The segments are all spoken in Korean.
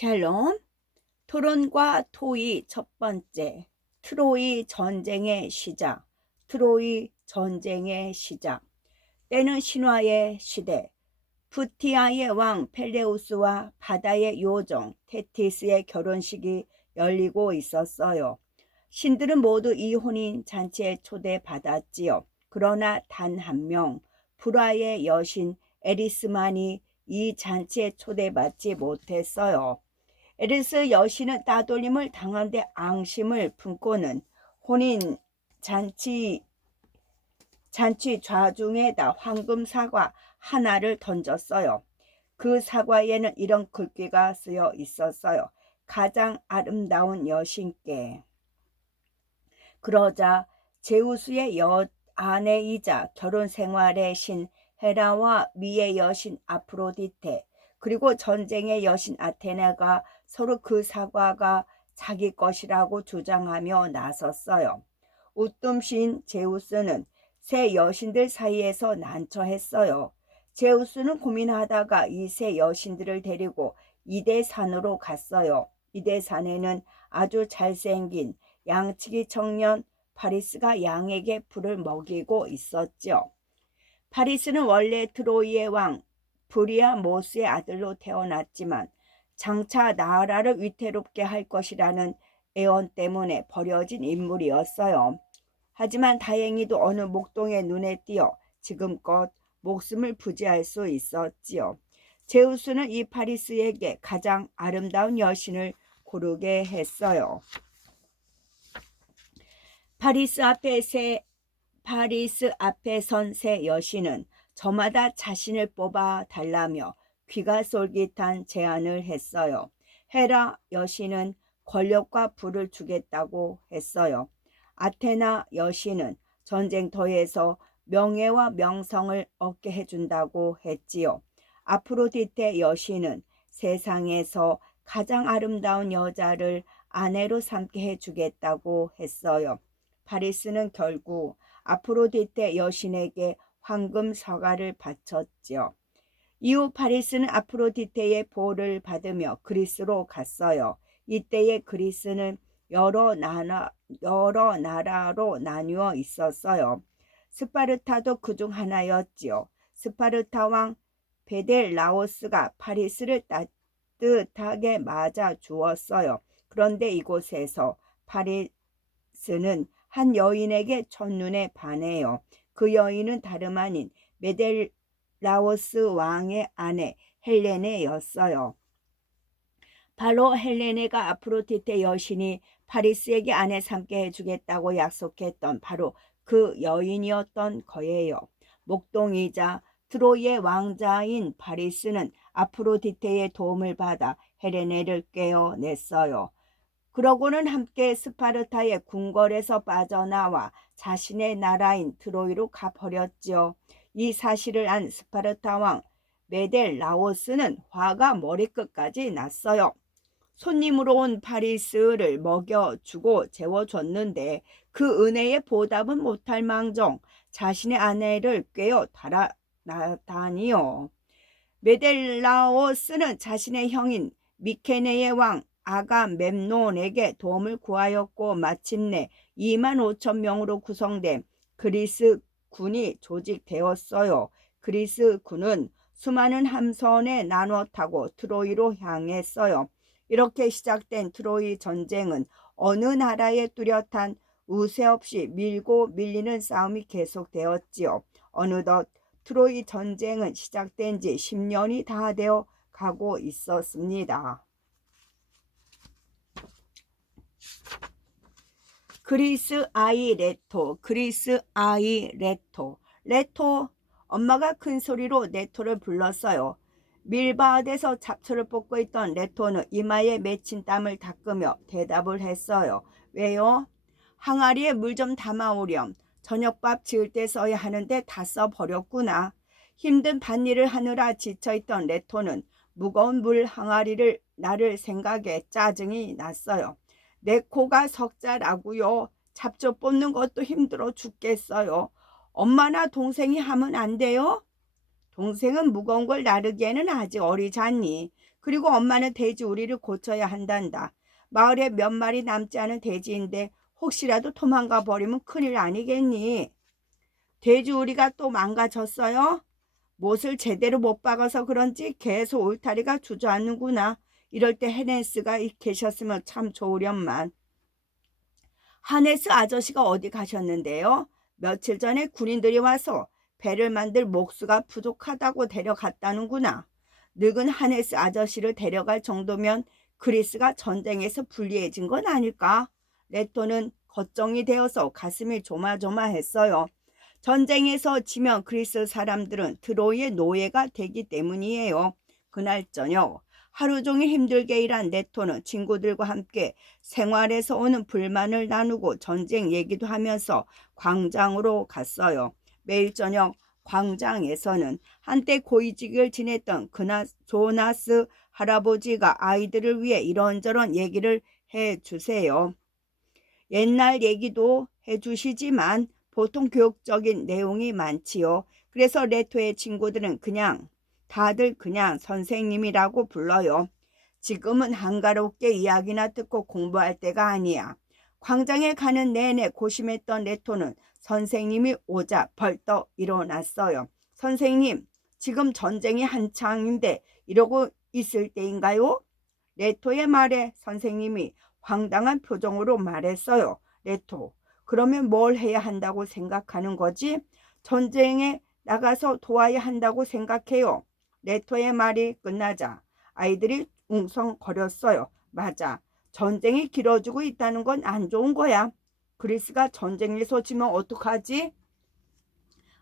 샬롬. 토론과 토의 첫 번째. 트로이 전쟁의 시작. 트로이 전쟁의 시작. 때는 신화의 시대. 푸티아의 왕 펠레우스와 바다의 요정 테티스의 결혼식이 열리고 있었어요. 신들은 모두 이 혼인 잔치에 초대받았지요. 그러나 단 한 명, 불화의 여신 에리스만이 이 잔치에 초대받지 못했어요. 에리스 여신은 따돌림을 당한 데 앙심을 품고는 혼인 잔치 좌중에다 황금 사과 하나를 던졌어요. 그 사과에는 이런 글귀가 쓰여 있었어요. 가장 아름다운 여신께. 그러자 제우스의 아내이자 결혼 생활의 신 헤라와 미의 여신 아프로디테, 그리고 전쟁의 여신 아테네가 서로 그 사과가 자기 것이라고 주장하며 나섰어요. 우뜸신 제우스는 세 여신들 사이에서 난처했어요. 제우스는 고민하다가 이 세 여신들을 데리고 이대산으로 갔어요. 이대산에는 아주 잘생긴 양치기 청년 파리스가 양에게 풀을 먹이고 있었죠. 파리스는 원래 트로이의 왕 브리아모스의 아들로 태어났지만 장차 나라를 위태롭게 할 것이라는 애원 때문에 버려진 인물이었어요. 하지만 다행히도 어느 목동의 눈에 띄어 지금껏 목숨을 부지할 수 있었지요. 제우스는 이 파리스에게 가장 아름다운 여신을 고르게 했어요. 파리스 앞에 선 세 여신은 저마다 자신을 뽑아 달라며 귀가 솔깃한 제안을 했어요. 헤라 여신은 권력과 부를 주겠다고 했어요. 아테나 여신은 전쟁터에서 명예와 명성을 얻게 해준다고 했지요. 아프로디테 여신은 세상에서 가장 아름다운 여자를 아내로 삼게 해주겠다고 했어요. 파리스는 결국 아프로디테 여신에게 황금 사과를 바쳤죠. 이후 파리스는 아프로디테의 보호를 받으며 그리스로 갔어요. 이때의 그리스는 여러 나라로 나뉘어 있었어요. 스파르타도 그중 하나였지요. 스파르타 왕 베델라오스가 파리스를 따뜻하게 맞아 주었어요. 그런데 이곳에서 파리스는 한 여인에게 첫눈에 반해요. 그 여인은 다름 아닌 메델라오스 왕의 아내 헬레네였어요. 바로 헬레네가 아프로디테 여신이 파리스에게 아내 삼게 해주겠다고 약속했던 바로 그 여인이었던 거예요. 목동이자 트로이의 왕자인 파리스는 아프로디테의 도움을 받아 헬레네를 깨어냈어요. 그러고는 함께 스파르타의 궁궐에서 빠져나와 자신의 나라인 트로이로 가버렸지요. 이 사실을 안 스파르타 왕 메델라오스는 화가 머리끝까지 났어요. 손님으로 온 파리스를 먹여주고 재워줬는데 그 은혜에 보답은 못할 망정 자신의 아내를 꿰어 달아나다니요. 메델라오스는 자신의 형인 미케네의 왕 아가멤논에게 도움을 구하였고 마침내 25,000명으로 구성된 그리스 군이 조직되었어요. 그리스 군은 수많은 함선에 나눠 타고 트로이로 향했어요. 이렇게 시작된 트로이 전쟁은 어느 나라의 뚜렷한 우세 없이 밀고 밀리는 싸움이 계속되었지요. 어느덧 트로이 전쟁은 시작된 지 10년이 다 되어 가고 있었습니다. 그리스 아이 레토. 엄마가 큰 소리로 네토를 불렀어요. 밀바앗에서 잡초를 뽑고 있던 레토는 이마에 맺힌 땀을 닦으며 대답을 했어요. 왜요? 항아리에 물 좀 담아오렴. 저녁밥 지을 때 써야 하는데 다 써버렸구나. 힘든 밭일을 하느라 지쳐있던 레토는 무거운 물 항아리를 나를 생각에 짜증이 났어요. 내 코가 석자라고요. 잡초 뽑는 것도 힘들어 죽겠어요. 엄마나 동생이 하면 안 돼요? 동생은 무거운 걸 나르기에는 아직 어리잖니. 그리고 엄마는 돼지우리를 고쳐야 한단다. 마을에 몇 마리 남지 않은 돼지인데 혹시라도 도망가 버리면 큰일 아니겠니? 돼지우리가 또 망가졌어요? 못을 제대로 못 박아서 그런지 계속 울타리가 주저앉는구나. 이럴 때 헤네스가 계셨으면 참 좋으련만. 하네스 아저씨가 어디 가셨는데요? 며칠 전에 군인들이 와서 배를 만들 목수가 부족하다고 데려갔다는구나. 늙은 하네스 아저씨를 데려갈 정도면 그리스가 전쟁에서 불리해진 건 아닐까? 레토는 걱정이 되어서 가슴이 조마조마했어요. 전쟁에서 지면 그리스 사람들은 트로이의 노예가 되기 때문이에요. 그날 저녁 하루 종일 힘들게 일한 네토는 친구들과 함께 생활에서 오는 불만을 나누고 전쟁 얘기도 하면서 광장으로 갔어요. 매일 저녁 광장에서는 한때 고위직을 지냈던 조나스 할아버지가 아이들을 위해 이런저런 얘기를 해주세요. 옛날 얘기도 해주시지만 보통 교육적인 내용이 많지요. 그래서 레토의 친구들은 다들 그냥 선생님이라고 불러요. 지금은 한가롭게 이야기나 듣고 공부할 때가 아니야. 광장에 가는 내내 고심했던 레토는 선생님이 오자 벌떡 일어났어요. 선생님, 지금 전쟁이 한창인데 이러고 있을 때인가요? 레토의 말에 선생님이 황당한 표정으로 말했어요. 레토, 그러면 뭘 해야 한다고 생각하는 거지? 전쟁에 나가서 도와야 한다고 생각해요. 레토의 말이 끝나자 아이들이 웅성거렸어요. 맞아. 전쟁이 길어지고 있다는 건 안 좋은 거야. 그리스가 전쟁에서 지면 어떡하지?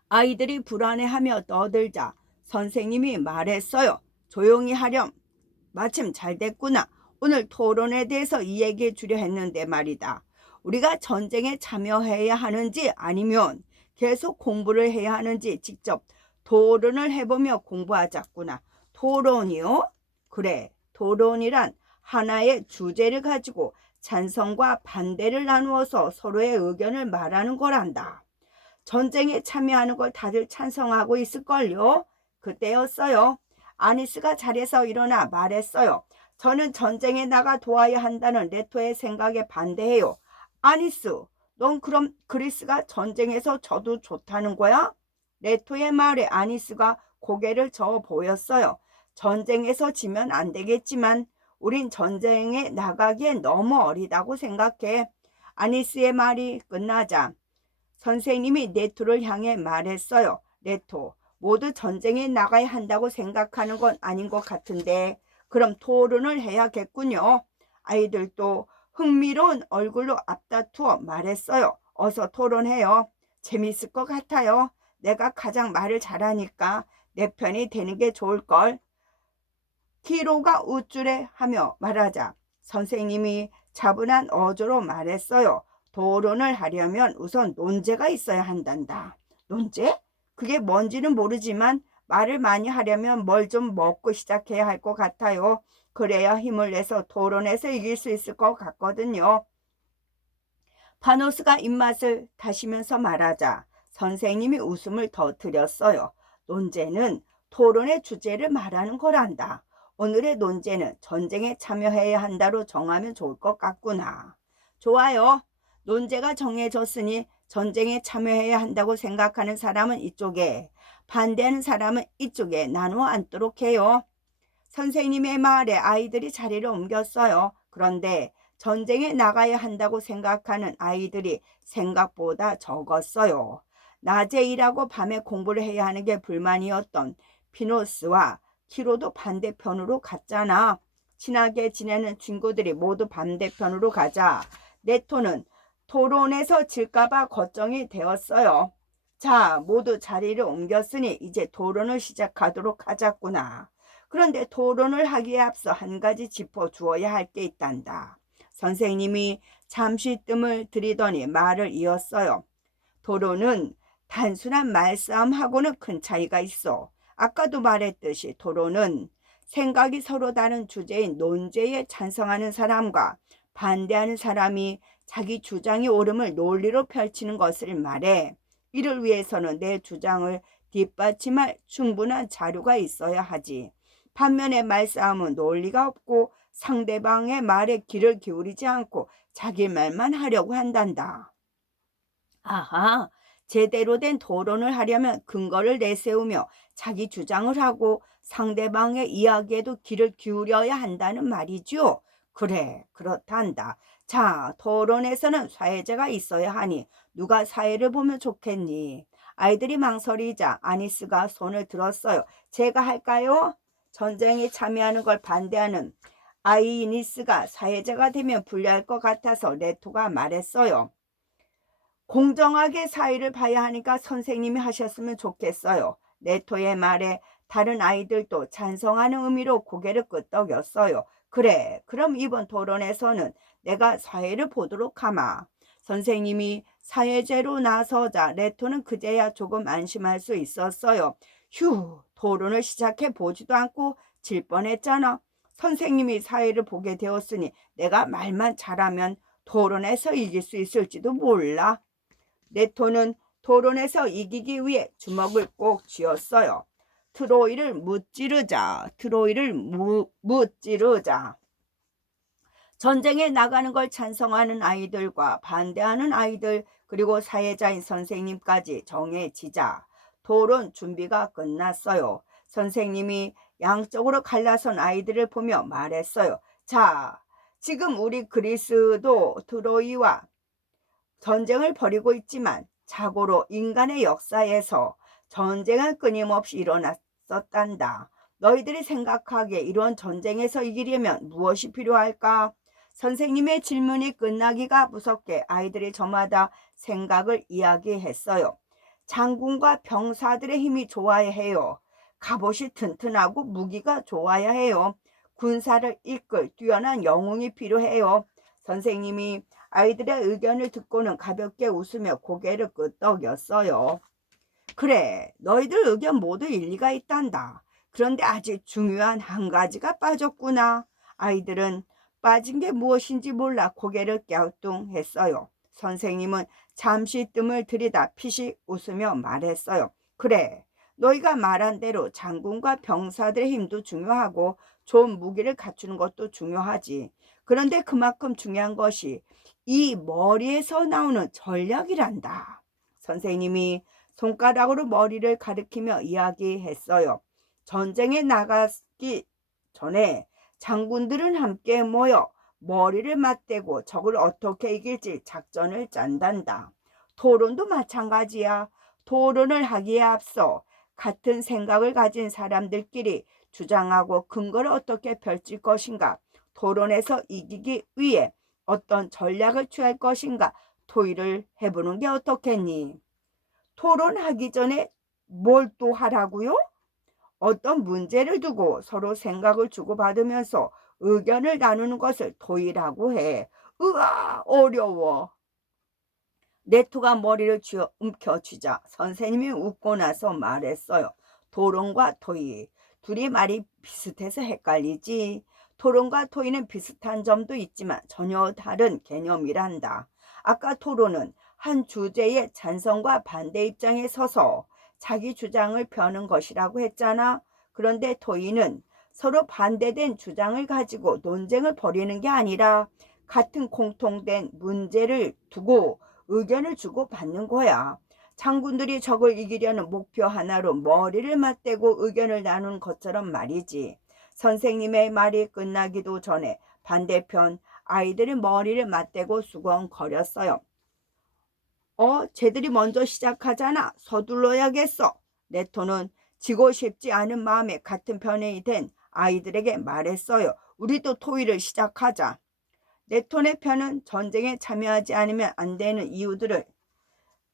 아이들이 불안해하며 떠들자 선생님이 말했어요. 조용히 하렴. 마침 잘 됐구나. 오늘 토론에 대해서 이야기해 주려 했는데 말이다. 우리가 전쟁에 참여해야 하는지 아니면 계속 공부를 해야 하는지 직접 토론을 해보며 공부하자꾸나. 토론이요? 그래, 토론이란 하나의 주제를 가지고 찬성과 반대를 나누어서 서로의 의견을 말하는 거란다. 전쟁에 참여하는 걸 다들 찬성하고 있을걸요? 그때였어요. 아니스가 자리에서 일어나 말했어요. 저는 전쟁에 나가 도와야 한다는 레토의 생각에 반대해요. 아니스, 넌 그럼 그리스가 전쟁에서 져도 좋다는 거야? 레토의 말에 아니스가 고개를 저어 보였어요. 전쟁에서 지면 안 되겠지만 우린 전쟁에 나가기엔 너무 어리다고 생각해. 아니스의 말이 끝나자 선생님이 네토를 향해 말했어요. 네토, 모두 전쟁에 나가야 한다고 생각하는 건 아닌 것 같은데 그럼 토론을 해야겠군요. 아이들도 흥미로운 얼굴로 앞다투어 말했어요. 어서 토론해요. 재밌을 것 같아요. 내가 가장 말을 잘하니까 내 편이 되는 게 좋을걸. 키로가 우쭐해 하며 말하자 선생님이 차분한 어조로 말했어요. 토론을 하려면 우선 논제가 있어야 한단다. 논제? 그게 뭔지는 모르지만 말을 많이 하려면 뭘 좀 먹고 시작해야 할 것 같아요. 그래야 힘을 내서 토론에서 이길 수 있을 것 같거든요. 파노스가 입맛을 다시면서 말하자 선생님이 웃음을 터뜨렸어요. 논제는 토론의 주제를 말하는 거란다. 오늘의 논제는 전쟁에 참여해야 한다로 정하면 좋을 것 같구나. 좋아요. 논제가 정해졌으니 전쟁에 참여해야 한다고 생각하는 사람은 이쪽에, 반대하는 사람은 이쪽에 나누어 앉도록 해요. 선생님의 말에 아이들이 자리를 옮겼어요. 그런데 전쟁에 나가야 한다고 생각하는 아이들이 생각보다 적었어요. 낮에 일하고 밤에 공부를 해야 하는 게 불만이었던 피노스와 키로도 반대편으로 갔잖아. 친하게 지내는 친구들이 모두 반대편으로 가자 네토는 토론에서 질까봐 걱정이 되었어요. 자, 모두 자리를 옮겼으니 이제 토론을 시작하도록 하자꾸나. 그런데 토론을 하기에 앞서 한 가지 짚어주어야 할 게 있단다. 선생님이 잠시 뜸을 들이더니 말을 이었어요. 토론은 단순한 말싸움하고는 큰 차이가 있어. 아까도 말했듯이 토론은 생각이 서로 다른 주제인 논제에 찬성하는 사람과 반대하는 사람이 자기 주장이 옳음을 논리로 펼치는 것을 말해. 이를 위해서는 내 주장을 뒷받침할 충분한 자료가 있어야 하지. 반면에 말싸움은 논리가 없고 상대방의 말에 귀를 기울이지 않고 자기 말만 하려고 한단다. 아하, 제대로 된 토론을 하려면 근거를 내세우며 자기 주장을 하고 상대방의 이야기에도 귀를 기울여야 한다는 말이죠. 그래, 그렇단다. 자, 토론에서는 사회자가 있어야 하니 누가 사회를 보면 좋겠니? 아이들이 망설이자 아니스가 손을 들었어요. 제가 할까요? 전쟁에 참여하는 걸 반대하는 아이니스가 사회자가 되면 불리할 것 같아서 레토가 말했어요. 공정하게 사회를 봐야 하니까 선생님이 하셨으면 좋겠어요. 네토의 말에 다른 아이들도 찬성하는 의미로 고개를 끄덕였어요. 그래, 그럼 이번 토론에서는 내가 사회를 보도록 하마. 선생님이 사회제로 나서자 레토는 그제야 조금 안심할 수 있었어요. 휴, 토론을 시작해 보지도 않고 질 뻔했잖아. 선생님이 사회를 보게 되었으니 내가 말만 잘하면 토론에서 이길 수 있을지도 몰라. 네토는 토론에서 이기기 위해 주먹을 꼭 쥐었어요. 트로이를 무찌르자. 전쟁에 나가는 걸 찬성하는 아이들과 반대하는 아이들 그리고 사회자인 선생님까지 정해지자 토론 준비가 끝났어요. 선생님이 양쪽으로 갈라선 아이들을 보며 말했어요. 자, 지금 우리 그리스도 트로이와 전쟁을 벌이고 있지만 자고로 인간의 역사에서 전쟁은 끊임없이 일어났었단다. 너희들이 생각하기에 이런 전쟁에서 이기려면 무엇이 필요할까? 선생님의 질문이 끝나기가 무섭게 아이들이 저마다 생각을 이야기했어요. 장군과 병사들의 힘이 좋아야 해요. 갑옷이 튼튼하고 무기가 좋아야 해요. 군사를 이끌 뛰어난 영웅이 필요해요. 선생님이 아이들의 의견을 듣고는 가볍게 웃으며 고개를 끄덕였어요. 그래, 너희들 의견 모두 일리가 있단다. 그런데 아직 중요한 한 가지가 빠졌구나. 아이들은 빠진 게 무엇인지 몰라 고개를 갸우뚱했어요. 선생님은 잠시 뜸을 들이다 피식 웃으며 말했어요. 그래, 너희가 말한 대로 장군과 병사들의 힘도 중요하고 좋은 무기를 갖추는 것도 중요하지. 그런데 그만큼 중요한 것이 이 머리에서 나오는 전략이란다. 선생님이 손가락으로 머리를 가리키며 이야기했어요. 전쟁에 나가기 전에 장군들은 함께 모여 머리를 맞대고 적을 어떻게 이길지 작전을 짠단다. 토론도 마찬가지야. 토론을 하기에 앞서 같은 생각을 가진 사람들끼리 주장하고 근거를 어떻게 펼칠 것인가, 토론에서 이기기 위해 어떤 전략을 취할 것인가 토의를 해보는 게 어떻겠니? 토론하기 전에 뭘 또 하라고요? 어떤 문제를 두고 서로 생각을 주고받으면서 의견을 나누는 것을 토의라고 해. 으아, 어려워. 네토가 머리를 쥐어 움켜쥐자 선생님이 웃고 나서 말했어요. 토론과 토의, 둘이 말이 비슷해서 헷갈리지. 토론과 토의는 비슷한 점도 있지만 전혀 다른 개념이란다. 아까 토론은 한 주제의 찬성과 반대 입장에 서서 자기 주장을 펴는 것이라고 했잖아. 그런데 토의는 서로 반대된 주장을 가지고 논쟁을 벌이는 게 아니라 같은 공통된 문제를 두고 의견을 주고받는 거야. 장군들이 적을 이기려는 목표 하나로 머리를 맞대고 의견을 나누는 것처럼 말이지. 선생님의 말이 끝나기도 전에 반대편 아이들이 머리를 맞대고 수건거렸어요. 쟤들이 먼저 시작하잖아. 서둘러야겠어. 네토는 지고 싶지 않은 마음에 같은 편이 된 아이들에게 말했어요. 우리도 토의를 시작하자. 네토네 편은 전쟁에 참여하지 않으면 안 되는 이유들을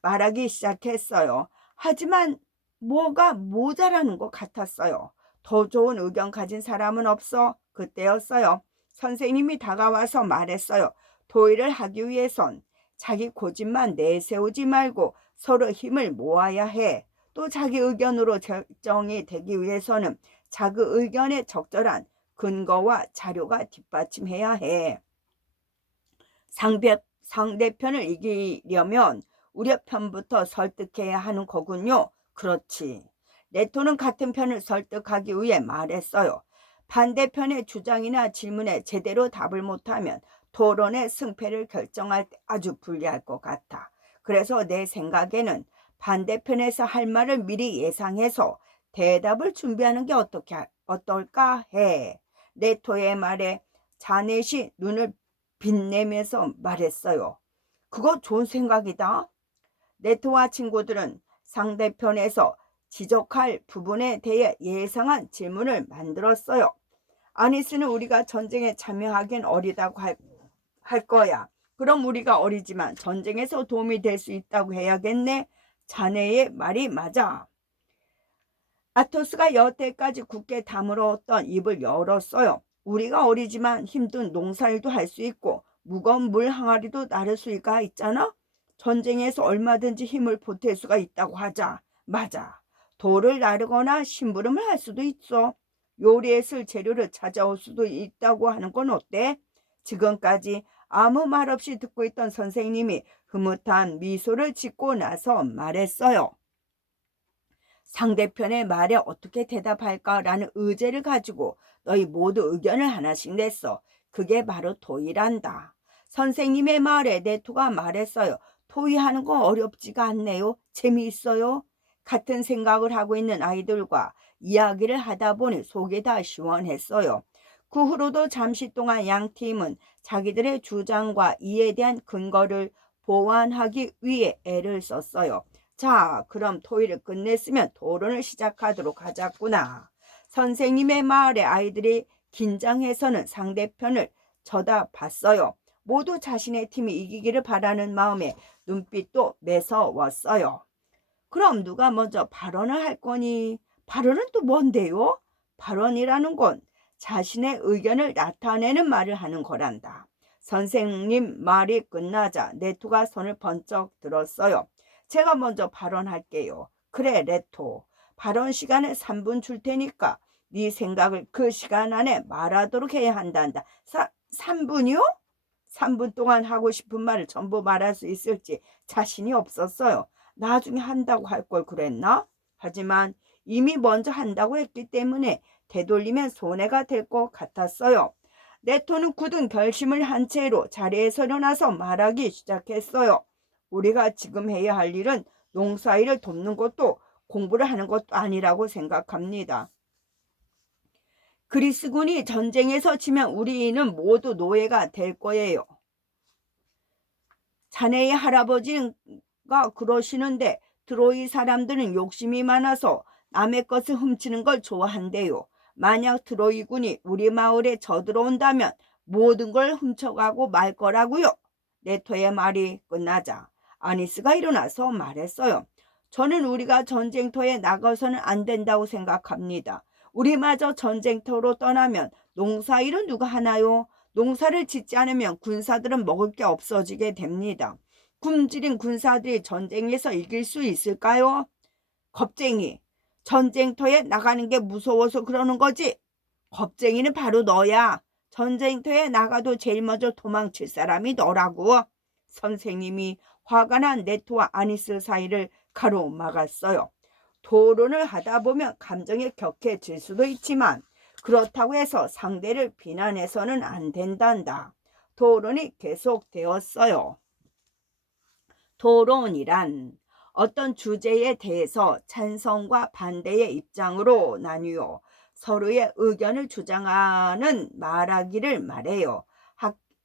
말하기 시작했어요. 하지만 뭐가 모자라는 것 같았어요. 더 좋은 의견 가진 사람은 없어? 그때였어요. 선생님이 다가와서 말했어요. 토의를 하기 위해선 자기 고집만 내세우지 말고 서로 힘을 모아야 해. 또 자기 의견으로 결정이 되기 위해서는 자기 의견에 적절한 근거와 자료가 뒷받침해야 해. 상대편을 이기려면 우리 편부터 설득해야 하는 거군요. 그렇지. 네토는 같은 편을 설득하기 위해 말했어요. 반대편의 주장이나 질문에 제대로 답을 못하면 토론의 승패를 결정할 때 아주 불리할 것 같아. 그래서 내 생각에는 반대편에서 할 말을 미리 예상해서 대답을 준비하는 게 어떨까 해. 레토의 말에 자넷이 눈을 빛내면서 말했어요. 그거 좋은 생각이다. 레토와 친구들은 상대편에서 지적할 부분에 대해 예상한 질문을 만들었어요. 아니스는 우리가 전쟁에 참여하기엔 어리다고 할 거야. 그럼 우리가 어리지만 전쟁에서 도움이 될 수 있다고 해야겠네. 자네의 말이 맞아. 아토스가 여태까지 굳게 다물었던 입을 열었어요. 우리가 어리지만 힘든 농사일도 할 수 있고 무거운 물 항아리도 나를 수가 있잖아. 전쟁에서 얼마든지 힘을 보탤 수가 있다고 하자. 맞아. 돌을 나르거나 심부름을 할 수도 있어. 요리에 쓸 재료를 찾아올 수도 있다고 하는 건 어때? 지금까지 아무 말 없이 듣고 있던 선생님이 흐뭇한 미소를 짓고 나서 말했어요. 상대편의 말에 어떻게 대답할까라는 의제를 가지고 너희 모두 의견을 하나씩 냈어. 그게 바로 토의란다. 선생님의 말에 네토가 말했어요. 토의하는 거 어렵지가 않네요. 재미있어요. 같은 생각을 하고 있는 아이들과 이야기를 하다 보니 속이 다 시원했어요. 그 후로도 잠시 동안 양 팀은 자기들의 주장과 이에 대한 근거를 보완하기 위해 애를 썼어요. 자, 그럼 토의를 끝냈으면 토론을 시작하도록 하자꾸나. 선생님의 말에 아이들이 긴장해서는 상대편을 쳐다봤어요. 모두 자신의 팀이 이기기를 바라는 마음에 눈빛도 매서웠어요. 그럼 누가 먼저 발언을 할 거니? 발언은 또 뭔데요? 발언이라는 건 자신의 의견을 나타내는 말을 하는 거란다. 선생님 말이 끝나자 네토가 손을 번쩍 들었어요. 제가 먼저 발언할게요. 그래, 레토. 발언 시간에 3분 줄 테니까 네 생각을 그 시간 안에 말하도록 해야 한단다. 3분이요? 3분 동안 하고 싶은 말을 전부 말할 수 있을지 자신이 없었어요. 나중에 한다고 할 걸 그랬나? 하지만 이미 먼저 한다고 했기 때문에 되돌리면 손해가 될 것 같았어요. 네토는 굳은 결심을 한 채로 자리에서 일어나서 말하기 시작했어요. 우리가 지금 해야 할 일은 농사일을 돕는 것도 공부를 하는 것도 아니라고 생각합니다. 그리스군이 전쟁에서 지면 우리는 모두 노예가 될 거예요. 자네의 할아버지가 그러시는데 트로이 사람들은 욕심이 많아서 남의 것을 훔치는 걸 좋아한대요. 만약 트로이군이 우리 마을에 쳐들어온다면 모든 걸 훔쳐가고 말 거라고요. 네토의 말이 끝나자 아니스가 일어나서 말했어요. 저는 우리가 전쟁터에 나가서는 안 된다고 생각합니다. 우리마저 전쟁터로 떠나면 농사일은 누가 하나요? 농사를 짓지 않으면 군사들은 먹을 게 없어지게 됩니다. 굶주린 군사들이 전쟁에서 이길 수 있을까요? 겁쟁이, 전쟁터에 나가는 게 무서워서 그러는 거지. 겁쟁이는 바로 너야. 전쟁터에 나가도 제일 먼저 도망칠 사람이 너라고. 선생님이 화가 난 네토와 아니스 사이를 가로막았어요. 토론을 하다 보면 감정이 격해질 수도 있지만 그렇다고 해서 상대를 비난해서는 안 된단다. 토론이 계속되었어요. 토론이란 어떤 주제에 대해서 찬성과 반대의 입장으로 나뉘어 서로의 의견을 주장하는 말하기를 말해요.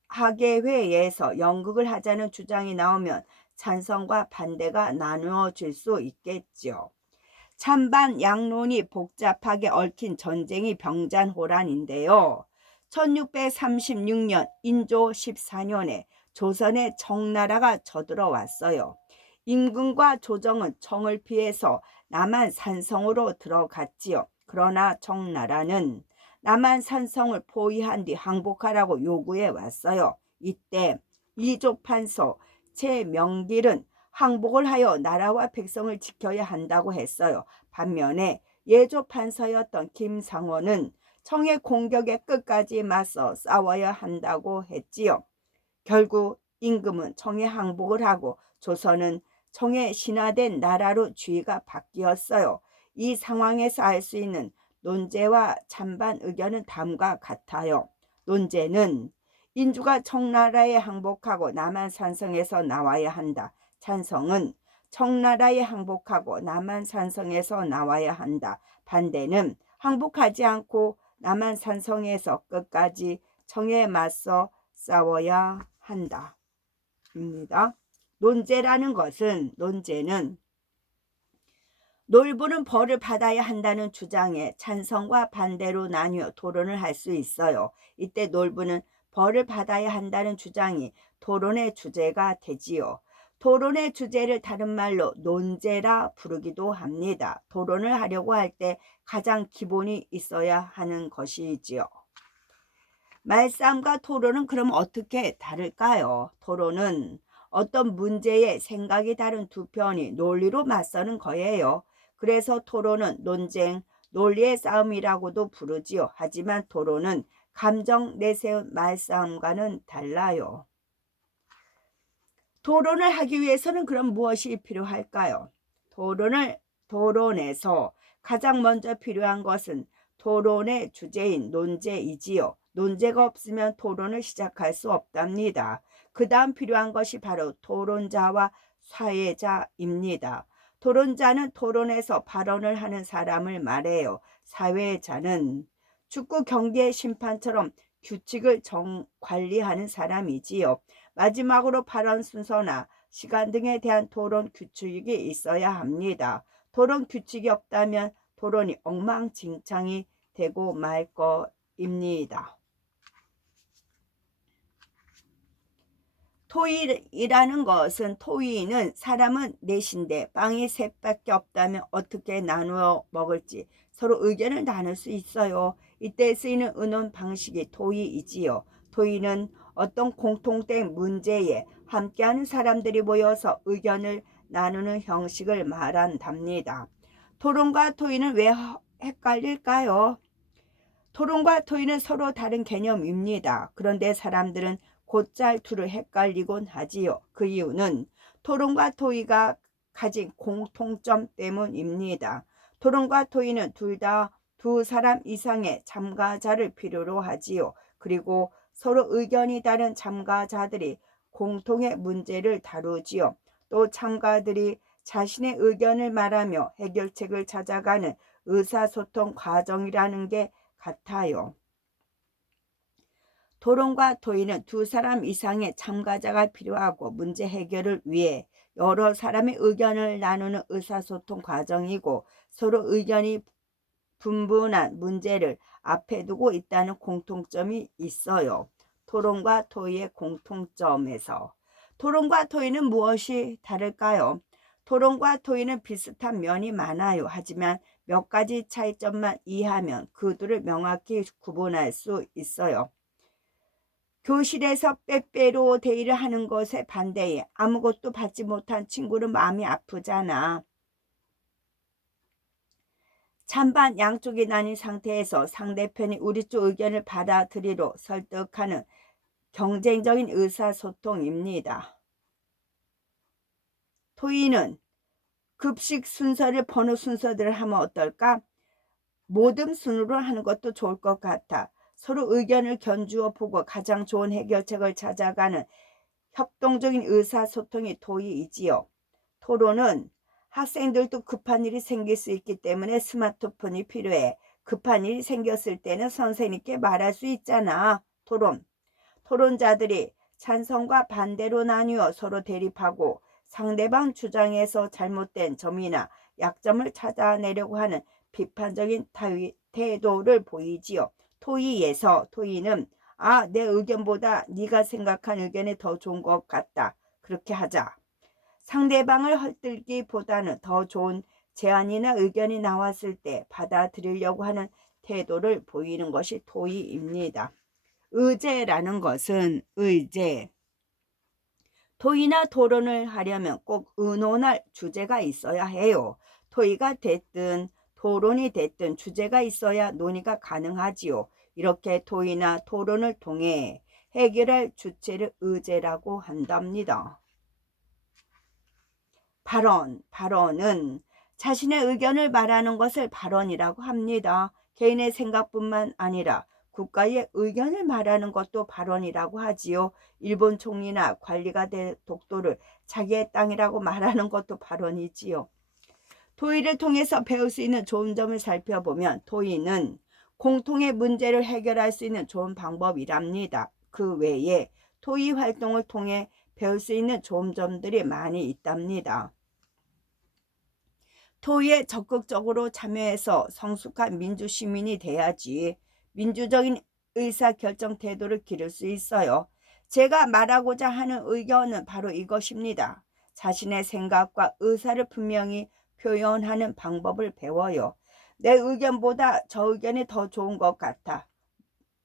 학예회에서 연극을 하자는 주장이 나오면 찬성과 반대가 나누어질 수 있겠죠. 찬반 양론이 복잡하게 얽힌 전쟁이 병잔호란인데요. 1636년 인조 14년에 조선의 청나라가 쳐들어왔어요. 임금과 조정은 청을 피해서 남한 산성으로 들어갔지요. 그러나 청나라는 남한 산성을 포위한 뒤 항복하라고 요구해 왔어요. 이때 이조판서 최명길은 항복을 하여 나라와 백성을 지켜야 한다고 했어요. 반면에 예조판서였던 김상원은 청의 공격에 끝까지 맞서 싸워야 한다고 했지요. 결국 임금은 청에 항복을 하고 조선은 청에 신화된 나라로 주의가 바뀌었어요. 이 상황에서 알 수 있는 논제와 찬반 의견은 다음과 같아요. 논제는 인주가 청나라에 항복하고 남한산성에서 나와야 한다. 찬성은 청나라에 항복하고 남한산성에서 나와야 한다. 반대는 항복하지 않고 남한산성에서 끝까지 청에 맞서 싸워야 한다. 입니다. 논제라는 것은 논제는 놀부는 벌을 받아야 한다는 주장에 찬성과 반대로 나뉘어 토론을 할 수 있어요. 이때 놀부는 벌을 받아야 한다는 주장이 토론의 주제가 되지요. 토론의 주제를 다른 말로 논제라 부르기도 합니다. 토론을 하려고 할 때 가장 기본이 있어야 하는 것이지요. 말싸움과 토론은 그럼 어떻게 다를까요? 토론은 어떤 문제에 생각이 다른 두 편이 논리로 맞서는 거예요. 그래서 토론은 논쟁, 논리의 싸움이라고도 부르지요. 하지만 토론은 감정 내세운 말싸움과는 달라요. 토론을 하기 위해서는 그럼 무엇이 필요할까요? 토론에서 가장 먼저 필요한 것은 토론의 주제인 논제이지요. 논제가 없으면 토론을 시작할 수 없답니다. 그 다음 필요한 것이 바로 토론자와 사회자입니다. 토론자는 토론에서 발언을 하는 사람을 말해요. 사회자는 축구 경기의 심판처럼 규칙을 관리하는 사람이지요. 마지막으로 발언 순서나 시간 등에 대한 토론 규칙이 있어야 합니다. 토론 규칙이 없다면 토론이 엉망진창이 되고 말 것입니다. 토의라는 것은 토의는 사람은 넷인데 빵이 셋밖에 없다면 어떻게 나누어 먹을지 서로 의견을 나눌 수 있어요. 이때 쓰이는 의논 방식이 토의이지요. 토의는 어떤 공통된 문제에 함께하는 사람들이 모여서 의견을 나누는 형식을 말한답니다. 토론과 토의는 왜 헷갈릴까요? 토론과 토의는 서로 다른 개념입니다. 그런데 사람들은 곧잘 둘을 헷갈리곤 하지요. 그 이유는 토론과 토의가 가진 공통점 때문입니다. 토론과 토의는 둘 다 두 사람 이상의 참가자를 필요로 하지요. 그리고 서로 의견이 다른 참가자들이 공통의 문제를 다루지요. 또 참가들이 자신의 의견을 말하며 해결책을 찾아가는 의사소통 과정이라는 게 같아요. 토론과 토의는 두 사람 이상의 참가자가 필요하고 문제 해결을 위해 여러 사람의 의견을 나누는 의사소통 과정이고 서로 의견이 분분한 문제를 앞에 두고 있다는 공통점이 있어요. 토론과 토의의 공통점에서 토론과 토의는 무엇이 다를까요? 토론과 토의는 비슷한 면이 많아요. 하지만 몇 가지 차이점만 이해하면 그 둘을 명확히 구분할 수 있어요. 교실에서 빼빼로 데이를 하는 것에 반대해 아무것도 받지 못한 친구는 마음이 아프잖아. 찬반 양쪽이 나뉜 상태에서 상대편이 우리 쪽 의견을 받아들이려 설득하는 경쟁적인 의사소통입니다. 토의는 급식 순서를 번호 순서대로 하면 어떨까? 모듬 순으로 하는 것도 좋을 것 같아. 서로 의견을 견주어 보고 가장 좋은 해결책을 찾아가는 협동적인 의사소통이 토의이지요. 토론은 학생들도 급한 일이 생길 수 있기 때문에 스마트폰이 필요해. 급한 일이 생겼을 때는 선생님께 말할 수 있잖아. 토론자들이 찬성과 반대로 나뉘어 서로 대립하고 상대방 주장에서 잘못된 점이나 약점을 찾아내려고 하는 비판적인 태도를 보이지요. 토의는 내 의견보다 네가 생각한 의견이 더 좋은 것 같다. 그렇게 하자. 상대방을 헐뜯기보다는 더 좋은 제안이나 의견이 나왔을 때 받아들이려고 하는 태도를 보이는 것이 토의입니다. 의제라는 것은 토의나 토론을 하려면 꼭 의논할 주제가 있어야 해요. 토의가 됐든 토론이 됐든 주제가 있어야 논의가 가능하지요. 이렇게 토의나 토론을 통해 해결할 주체를 의제라고 한답니다. 발언은 자신의 의견을 말하는 것을 발언이라고 합니다. 개인의 생각뿐만 아니라 국가의 의견을 말하는 것도 발언이라고 하지요. 일본 총리나 관리가 된 독도를 자기의 땅이라고 말하는 것도 발언이지요. 토의를 통해서 배울 수 있는 좋은 점을 살펴보면 토의는 공통의 문제를 해결할 수 있는 좋은 방법이랍니다. 그 외에 토의 활동을 통해 배울 수 있는 좋은 점들이 많이 있답니다. 토의에 적극적으로 참여해서 성숙한 민주시민이 돼야지 민주적인 의사결정 태도를 기를 수 있어요. 제가 말하고자 하는 의견은 바로 이것입니다. 자신의 생각과 의사를 분명히 표현하는 방법을 배워요. 내 의견보다 저 의견이 더 좋은 것 같아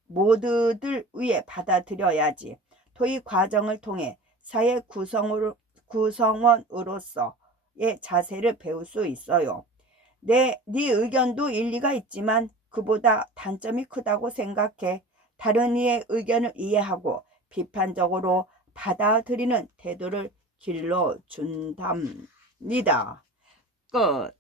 모두들 위해 받아들여야지. 토의 과정을 통해 사회 구성원으로서의 자세를 배울 수 있어요. 네 의견도 일리가 있지만 그보다 단점이 크다고 생각해. 다른 이의 의견을 이해하고 비판적으로 받아들이는 태도를 길러준답니다. 끝.